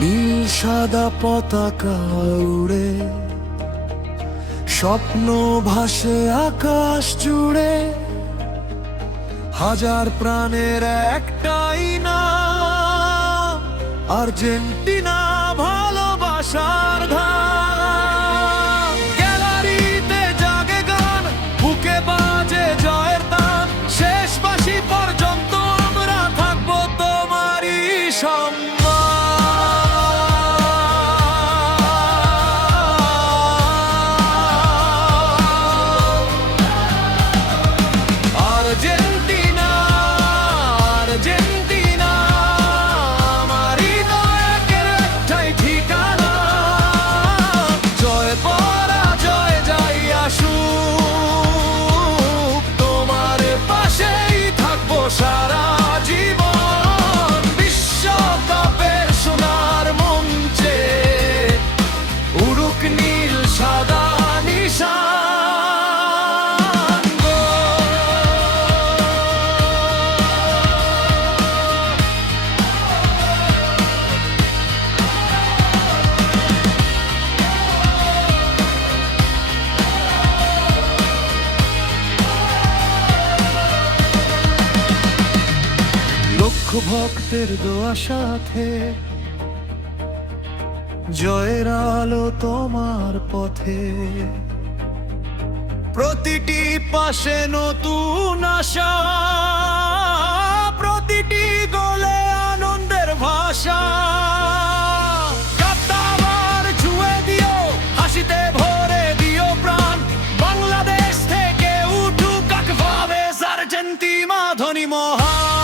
নীল সাদা পতাকা উড়ে, স্বপ্ন ভাসে আকাশ জুড়ে। হাজার প্রাণের একটাই নাম, আর্জেন্টিনা ভালোবাসার ধাম। গ্যালারিতে জাগে গান, বুকে বাজে জয়ের তান। শেষ বাঁশি পর্যন্ত আমরা থাকবো তোমারই সম্মান। আর্জেন্টিনা, আর্জেন্টিনা, আমার হৃদয়ের একটাই ঠিকানা। জয় পরাজয় যাই আসুক, তোমার পাশেই থাকবো সারা জীবন। বিশ্বকাপের সোনার মঞ্চে উড়ুক নীল সাদা নিশান। লক্ষ ভক্তের দোয়া সাথে জয়ের আলো তোমার পথে। প্রতিটি পাশে নতুন আশা, প্রতিটি গোলে আনন্দের ভাষা। কাপটা আবার ছুঁয়ে দিও, হাসিতে ভরে দিও প্রাণ। বাংলাদেশ থেকে উঠুক আকভাবে আর্জেন্টিনা ধ্বনি মহান।